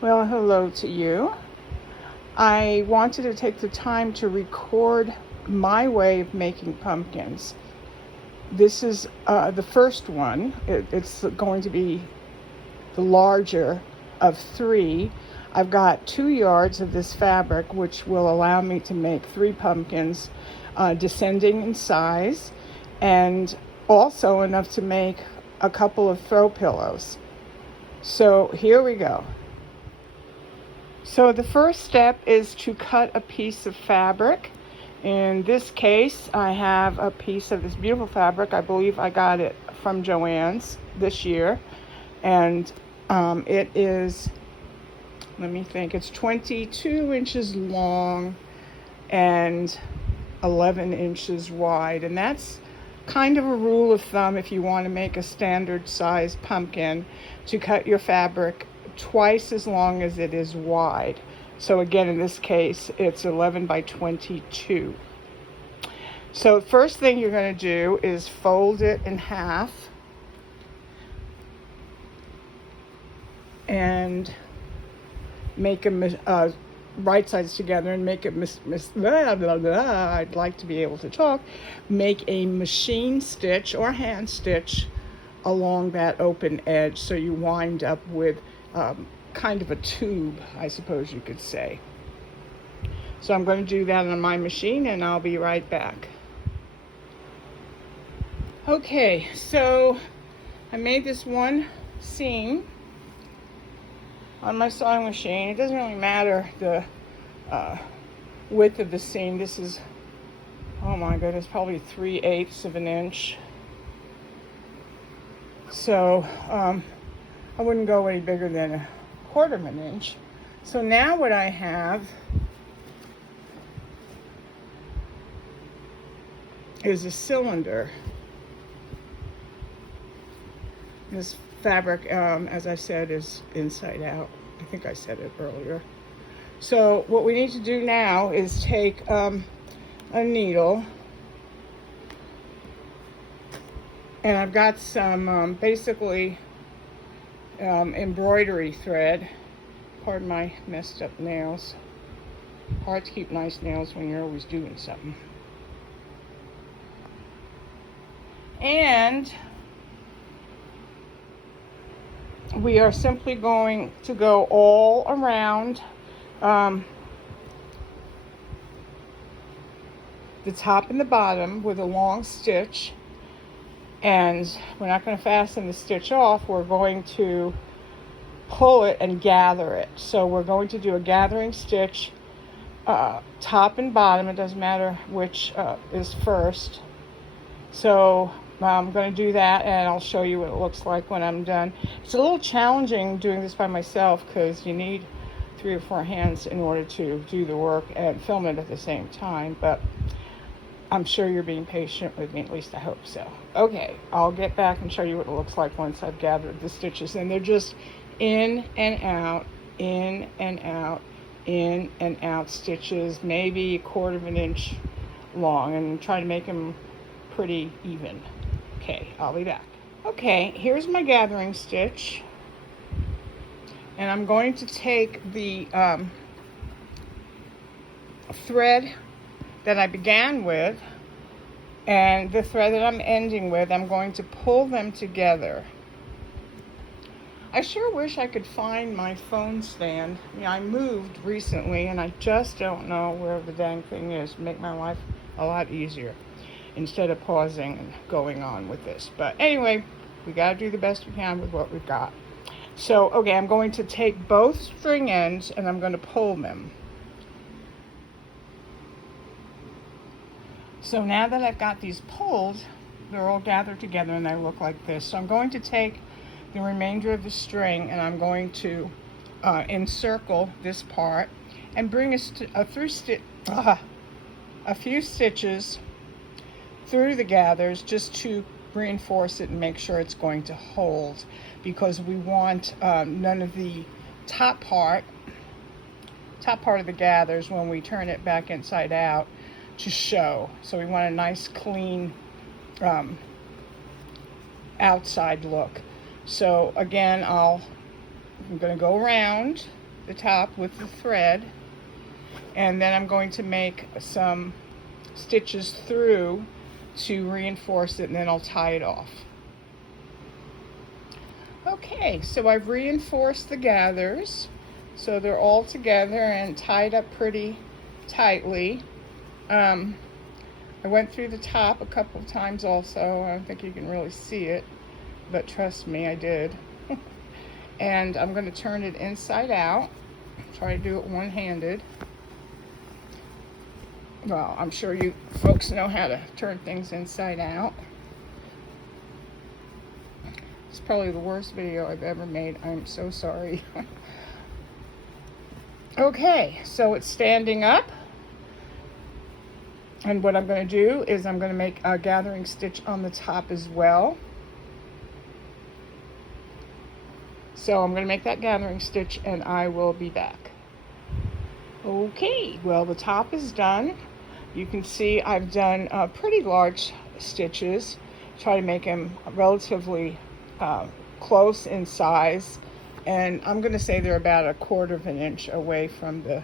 Well, hello to you. I wanted to take the time to record my way of making pumpkins. This is the first one. It's going to be the larger of three. I've got 2 yards of this fabric, which will allow me to make three pumpkins, descending in size, and also enough to make a couple of throw pillows. So here we go. So the first step is to cut a piece of fabric. In this case, I have a piece of this beautiful fabric. I believe I got it from Joann's this year. And it is, let me think, it's 22 inches long and 11 inches wide. And that's kind of a rule of thumb if you want to make a standard size pumpkin, to cut your fabric twice as long as it is wide. So again, in this case, it's 11 by 22. So first thing you're going to do is fold it in half and make a right sides together and make it blah, blah, blah. I'd like to be able to talk. Make a machine stitch or hand stitch along that open edge, so you wind up with kind of a tube, I suppose you could say. So I'm going to do that on my machine, and I'll be right back. Okay, so I made this one seam on my sewing machine. It doesn't really matter the width of the seam. This is, oh my goodness, probably 3/8 of an inch. So I wouldn't go any bigger than a quarter of an inch. So now what I have is a cylinder. This fabric, as I said, is inside out. I think I said it earlier. So what we need to do now is take a needle, and I've got some basically embroidery thread. Pardon my messed up nails. Hard to keep nice nails when you're always doing something. And we are simply going to go all around the top and the bottom with a long stitch. And we're not going to fasten the stitch off. We're going to pull it and gather it. So we're going to do a gathering stitch, top and bottom. It doesn't matter which is first. So I'm going to do that, and I'll show you what it looks like when I'm done. It's a little challenging doing this by myself because you need 3 or 4 hands in order to do the work and film it at the same time. But I'm sure you're being patient with me, at least I hope so. Okay, I'll get back and show you what it looks like once I've gathered the stitches. And they're just in and out, in and out, in and out stitches, maybe a quarter of an inch long, and try to make them pretty even. Okay, I'll be back. Okay, here's my gathering stitch. And I'm going to take the thread that I began with and the thread that I'm ending with. I'm going to pull them together. I sure wish I could find my phone stand. I moved recently and I just don't know where the dang thing is to make my life a lot easier instead of pausing and going on with this. But anyway, we got to do the best we can with what we've got. So, okay, I'm going to take both string ends and I'm going to pull them. So now that I've got these pulled, they're all gathered together and they look like this. So I'm going to take the remainder of the string and I'm going to encircle this part and bring a few stitches through the gathers just to reinforce it and make sure it's going to hold, because we want none of the top part of the gathers, when we turn it back inside out, to show. So we want a nice clean outside look. So again, I'm going to go around the top with the thread, and then I'm going to make some stitches through to reinforce it, and then I'll tie it off. Okay, so I've reinforced the gathers so they're all together and tied up pretty tightly. I went through the top a couple of times also. I don't think you can really see it, but trust me, I did. And I'm going to turn it inside out. Try to do it one-handed. Well, I'm sure you folks know how to turn things inside out. It's probably the worst video I've ever made. I'm so sorry. Okay, so it's standing up. And what I'm going to do is I'm going to make a gathering stitch on the top as well. So I'm going to make that gathering stitch and I will be back. Okay, well, the top is done. You can see I've done pretty large stitches. Try to make them relatively close in size. And I'm going to say they're about 1/4 of an inch away from the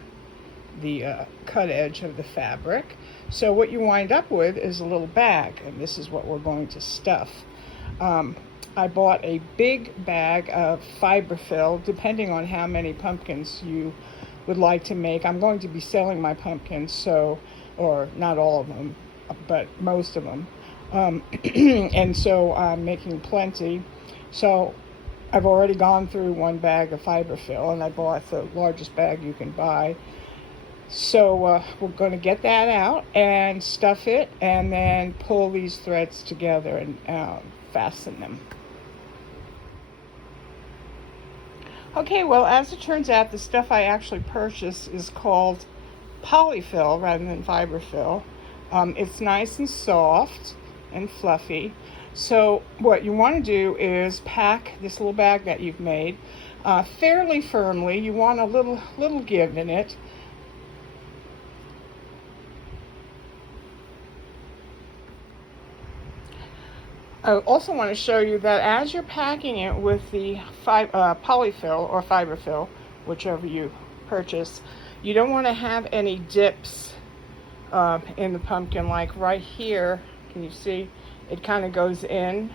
cut edge of the fabric. So what you wind up with is a little bag, and this is what we're going to stuff. I bought a big bag of fiberfill, depending on how many pumpkins you would like to make. I'm going to be selling my pumpkins, so, or not all of them, but most of them. And so I'm making plenty. So I've already gone through one bag of fiberfill, and I bought the largest bag you can buy. So we're going to get that out and stuff it, and then pull these threads together and fasten them. Okay, well, as it turns out, the stuff I actually purchased is called polyfill rather than fiberfill. It's nice and soft and fluffy. So what you want to do is pack this little bag that you've made fairly firmly. You want a little give in it. I also want to show you that as you're packing it with the polyfill or fiberfill, whichever you purchase, you don't want to have any dips in the pumpkin. Like right here, can you see? It kind of goes in.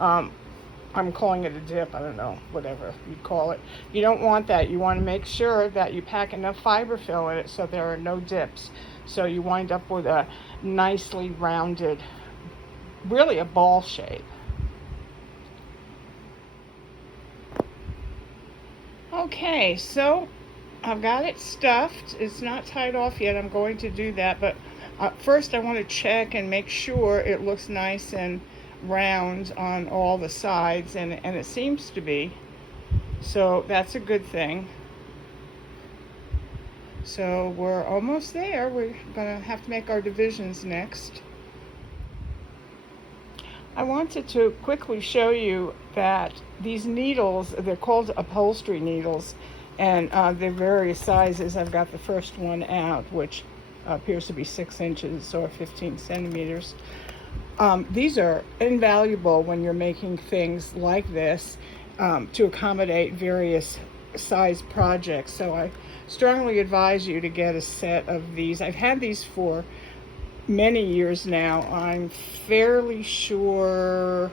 I'm calling it a dip, I don't know, whatever you call it. You don't want that. You want to make sure that you pack enough fiberfill in it so there are no dips. So you wind up with a nicely rounded, really a ball shape. Okay, so I've got it stuffed. It's not tied off yet. I'm going to do that, but first I want to check and make sure it looks nice and round on all the sides, and it seems to be. So that's a good thing. So we're almost there. We're going to have to make our divisions next. I wanted to quickly show you that these needles, they're called upholstery needles, and they're various sizes. I've got the first one out, which appears to be 6 inches or 15 centimeters. These are invaluable when you're making things like this to accommodate various size projects. So I strongly advise you to get a set of these. I've had these for many years now. I'm fairly sure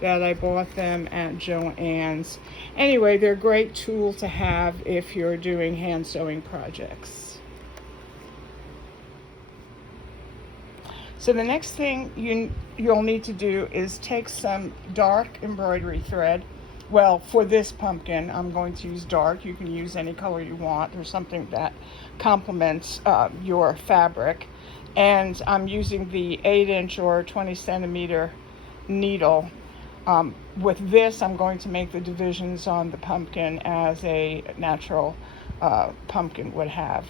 that I bought them at Joann's. Anyway, they're a great tool to have if you're doing hand sewing projects. So the next thing you'll need to do is take some dark embroidery thread. Well, for this pumpkin, I'm going to use dark. You can use any color you want or something that complements your fabric. And I'm using the 8-inch or 20 centimeter needle. With this, I'm going to make the divisions on the pumpkin as a natural pumpkin would have.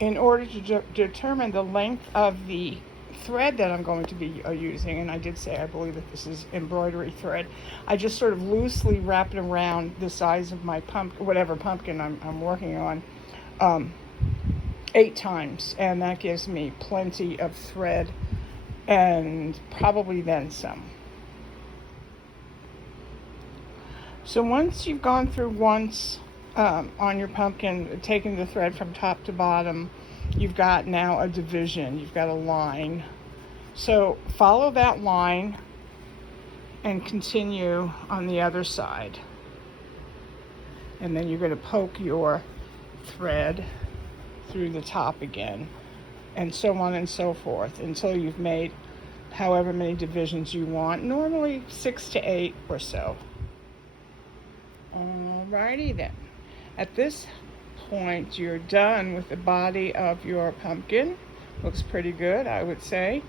In order to determine the length of the thread that I'm going to be using, and I did say I believe that this is embroidery thread, I just sort of loosely wrap it around the size of my pumpkin, whatever pumpkin I'm working on, 8 times, and that gives me plenty of thread and probably then some. So once you've gone through once on your pumpkin, taking the thread from top to bottom, you've got now a division, you've got a line. So follow that line and continue on the other side. And then you're going to poke your thread through the top again, and so on and so forth until you've made however many divisions you want, normally 6 to 8 or so. Alrighty then. At this point, you're done with the body of your pumpkin. Looks pretty good, I would say.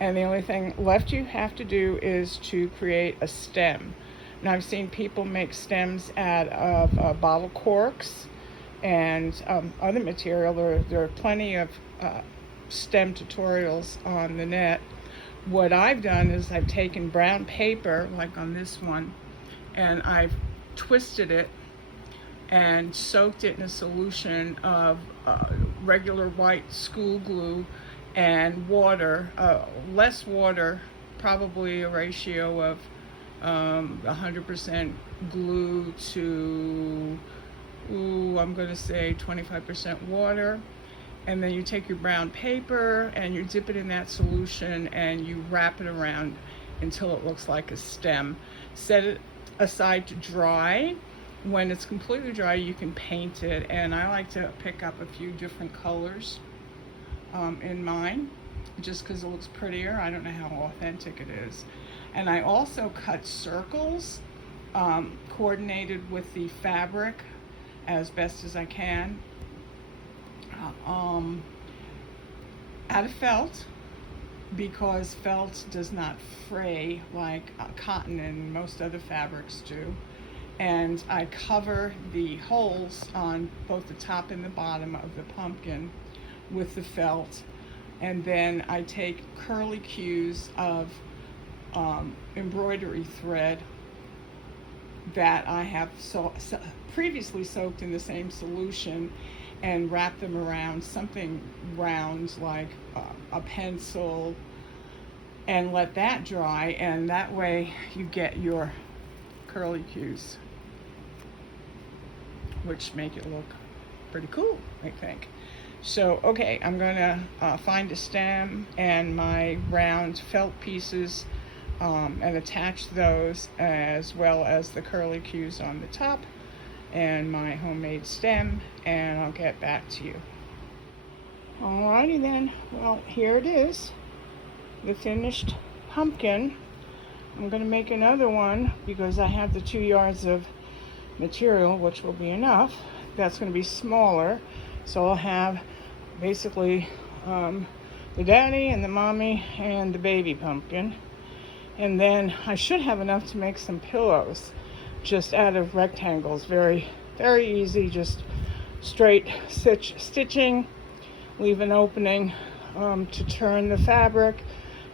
And the only thing left you have to do is to create a stem. And I've seen people make stems out of bottle corks and other material. There are plenty of stem tutorials on the net. What I've done is I've taken brown paper, like on this one, and I've twisted it and soaked it in a solution of regular white school glue and water, less water, probably a ratio of 100% glue to, I'm going to say 25% water. And then you take your brown paper and you dip it in that solution and you wrap it around until it looks like a stem. Set it aside to dry. When it's completely dry, you can paint it, and I like to pick up a few different colors in mine just because it looks prettier. I don't know how authentic it is. And I also cut circles coordinated with the fabric as best as I can out of felt, because felt does not fray like cotton and most other fabrics do. And I cover the holes on both the top and the bottom of the pumpkin with the felt, and then I take curly cues of embroidery thread that I have previously soaked in the same solution and wrap them around something round like a pencil and let that dry, and that way you get your curly cues, which make it look pretty cool, I think. So, okay, I'm gonna find a stem and my round felt pieces and attach those, as well as the curly cues on the top and my homemade stem, and I'll get back to you. Alrighty then, well, here it is, the finished pumpkin. I'm gonna make another one because I have the 2 yards of material, which will be enough. That's going to be smaller, so I'll have basically the daddy and the mommy and the baby pumpkin, and then I should have enough to make some pillows just out of rectangles. Very, very easy, just straight stitching, leave an opening to turn the fabric,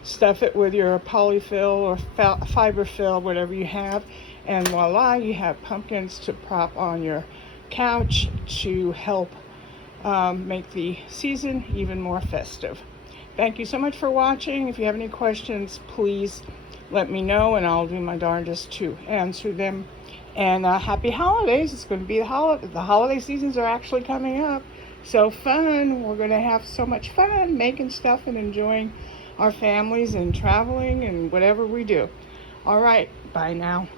stuff it with your polyfill or fiber fill, whatever you have, and voila, you have pumpkins to prop on your couch to help make the season even more festive. Thank you so much for watching. If you have any questions, please let me know, and I'll do my darndest to answer them. And happy holidays. It's going to be the holiday seasons are actually coming up. So fun. We're going to have so much fun making stuff and enjoying our families and traveling and whatever we do. All right. Bye now.